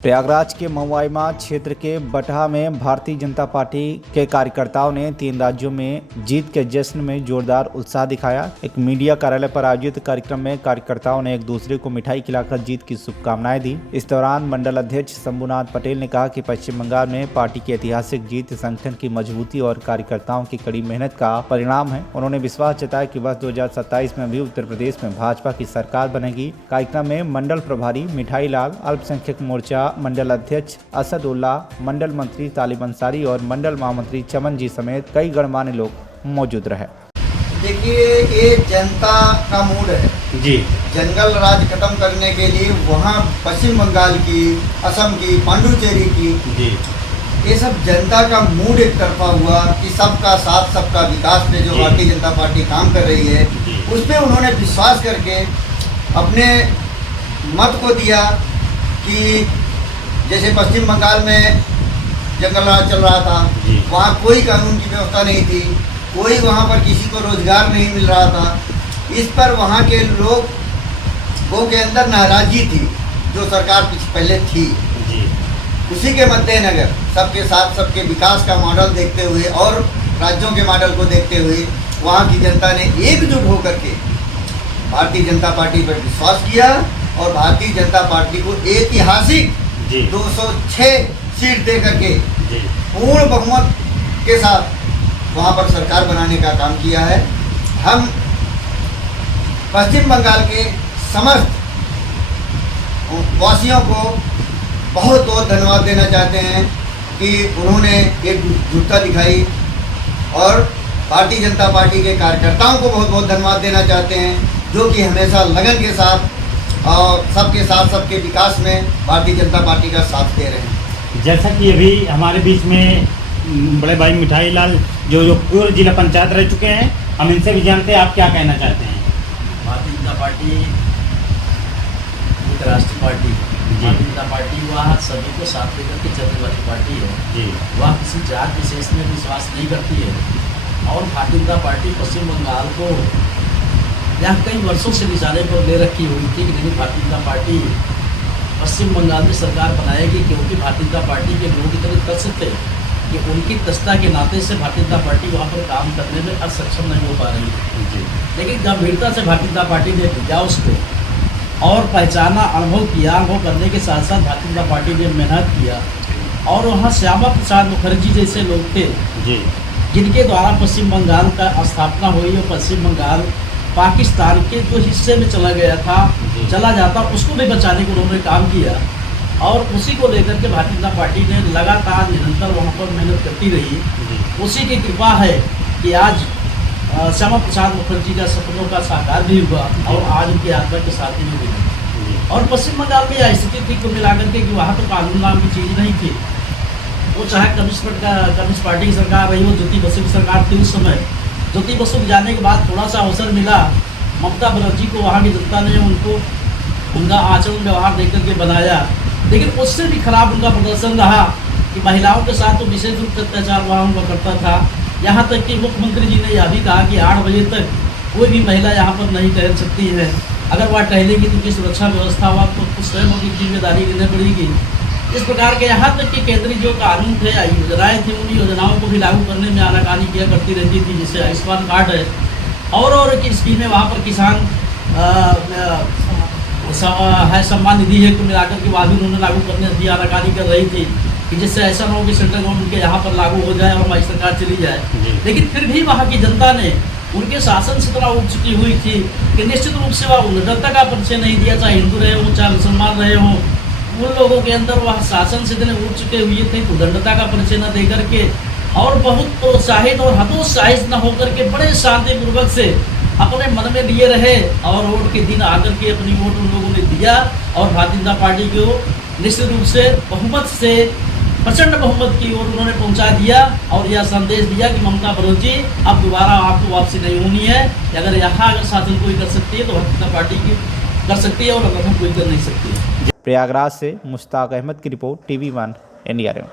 प्रयागराज के महुआइमा क्षेत्र के बटहा में भारतीय जनता पार्टी के कार्यकर्ताओं ने 3 राज्यों में जीत के जश्न में जोरदार उत्साह दिखाया। एक मीडिया कार्यालय पर आयोजित कार्यक्रम में कार्यकर्ताओं ने एक दूसरे को मिठाई खिलाकर जीत की शुभकामनाएं दी। इस दौरान मंडल अध्यक्ष शंभुनाथ पटेल ने कहा कि पश्चिम बंगाल में पार्टी की ऐतिहासिक जीत संगठन की मजबूती और कार्यकर्ताओं की कड़ी मेहनत का परिणाम है। उन्होंने विश्वास जताया कि वर्ष 2027 में भी उत्तर प्रदेश में भाजपा की सरकार बनेगी। कार्यक्रम में मंडल प्रभारी मिठाई लाल, अल्पसंख्यक मोर्चा मंडल अध्यक्ष असदुल्ला, मंडल मंत्री तालिब अंसारी और मंडल महामंत्री चमन जी समेत कई गणमान्य लोग मौजूद रहे। देखिए, ये जनता का मूड है जी। जंगल राज खत्म करने के लिए वहाँ पश्चिम बंगाल की, असम की, पांडुचेरी की जी, ये सब जनता का मूड एक तरफा हुआ कि सबका साथ सबका विकास पे जो भारतीय जनता पार्टी काम कर रही है उस पर उन्होंने विश्वास करके अपने मत को दिया कि जैसे पश्चिम बंगाल में जंगल राज चल रहा था, वहाँ कोई कानून की व्यवस्था नहीं थी, कोई वहाँ पर किसी को रोजगार नहीं मिल रहा था। इस पर वहाँ के लोगों के अंदर नाराजगी थी जो सरकार पहले थी। उसी के मद्देनजर सबके साथ सबके विकास का मॉडल देखते हुए और राज्यों के मॉडल को देखते हुए वहाँ की जनता ने एकजुट होकर के भारतीय जनता पार्टी पर विश्वास किया और भारतीय जनता पार्टी को ऐतिहासिक 206 सीट दे करके पूर्ण बहुमत के साथ वहाँ पर सरकार बनाने का काम किया है। हम पश्चिम बंगाल के समस्त वासियों को बहुत बहुत धन्यवाद देना चाहते हैं कि उन्होंने एक एकजुटता दिखाई और भारतीय जनता पार्टी के कार्यकर्ताओं को बहुत बहुत धन्यवाद देना चाहते हैं जो कि हमेशा लगन के साथ और सबके साथ सबके विकास में भारतीय जनता पार्टी का साथ दे रहे हैं। जैसा कि अभी हमारे बीच में बड़े भाई मिठाई लाल जो पूर्व जिला पंचायत रह चुके हैं, हम इनसे भी जानते हैं आप क्या कहना चाहते हैं। भारतीय जनता पार्टी एक राष्ट्रीय पार्टी, भारतीय जनता पार्टी वह सभी को साथ लेकर के चलने वाली पार्टी है। वह किसी जात विशेष में विश्वास नहीं करती है और भारतीय जनता पार्टी पश्चिम बंगाल को यहाँ कई वर्षों से निशाने पर ले रखी हुई थी कि नहीं भारतीय जनता पार्टी पश्चिम बंगाल में सरकार बनाएगी, क्योंकि भारतीय जनता पार्टी के लोग इतने तटस्थ थे कि उनकी तस्ता के नाते से भारतीय जनता पार्टी वहाँ पर काम करने में असक्षम नहीं हो पा रही थी। लेकिन गंभीरता से भारतीय जनता पार्टी ने लिया उसको और पहचाना, अनुभव किया। अनुभव करने के साथ साथ भारतीय जनता पार्टी ने मेहनत किया और वहाँ श्यामा प्रसाद मुखर्जी जैसे लोग थे जिनके द्वारा पश्चिम बंगाल का स्थापना हुई और पश्चिम बंगाल पाकिस्तान के जो हिस्से में चला जाता उसको भी बचाने को उन्होंने काम किया और उसी को लेकर के भारतीय जनता पार्टी ने लगातार निरंतर वहाँ पर मेहनत करती रही। उसी की कृपा है कि आज श्यामा प्रसाद मुखर्जी का सपनों का साकार भी हुआ और आज उनकी यात्रा के साथ ही भी। और पश्चिम बंगाल में यह स्थिति थी को मिलाकर के कि वहाँ पर कानून नाम की चीज़ नहीं थी। वो चाहे कम्युनिस्ट पार्टी की सरकार रही हो, ज्योति बसु की सरकार थी उस समय। ज्योति बसु जाने के बाद थोड़ा सा अवसर मिला ममता बनर्जी को, वहाँ की जनता ने उनका आचरण व्यवहार देख करके बनाया, लेकिन उससे भी खराब उनका प्रदर्शन रहा कि महिलाओं के साथ तो विशेष रूप से अत्याचार वहाँ उनका करता था। यहाँ तक कि मुख्यमंत्री जी ने यह भी कहा कि 8 बजे तक कोई भी महिला यहाँ पर नहीं टहल सकती है। अगर वह टहलेगी तो उनकी सुरक्षा व्यवस्था हुआ तो स्वयं उनकी जिम्मेदारी लेनी पड़ेगी। इस प्रकार के यहाँ तक कि केंद्रीय जो कानून थे, योजनाएँ थी, उन योजनाओं को भी लागू करने में आनाकानी किया करती रहती थी, जैसे आयुष्मान कार्ड है और की स्कीमें वहाँ पर किसान है सम्मान निधि है को मिलाकर के वहाँ भी उन्होंने लागू करने की आनाकानी कर रही थी कि जिससे ऐसा न हो कि सेंट्रल गवर्नमेंट के यहाँ पर लागू हो जाए और हमारी सरकार चली जाए। लेकिन फिर भी वहाँ की जनता ने उनके शासन से इतना उठ चुकी हुई थी कि निश्चित रूप से वह जनता का परिचय नहीं दिया, चाहे हिंदू रहे हो चाहे मुसलमान रहे हो। उन लोगों के अंदर वह शासन से इतने उठ चुके हुए थे कि उदंडता का परिचय न दे करके और बहुत प्रोत्साहित और हतोत्साहित न होकर के बड़े शांतिपूर्वक से अपने मन में लिए रहे और वोट के दिन आकर के अपनी वोट उन लोगों ने दिया और भारतीय जनता पार्टी को निश्चित रूप से बहुमत से प्रचंड बहुमत की ओर उन्होंने पहुंचा दिया और यह संदेश दिया कि ममता बनर्जी अब दोबारा आपको वापसी नहीं होनी है। अगर यहाँ शासन कोई कर सकती है तो भारतीय जनता पार्टी की कर सकती है और अगर कोई कर नहीं सकती है। प्रयागराज से मुश्ताक अहमद की रिपोर्ट, TV1 इंडिया न्यूज़।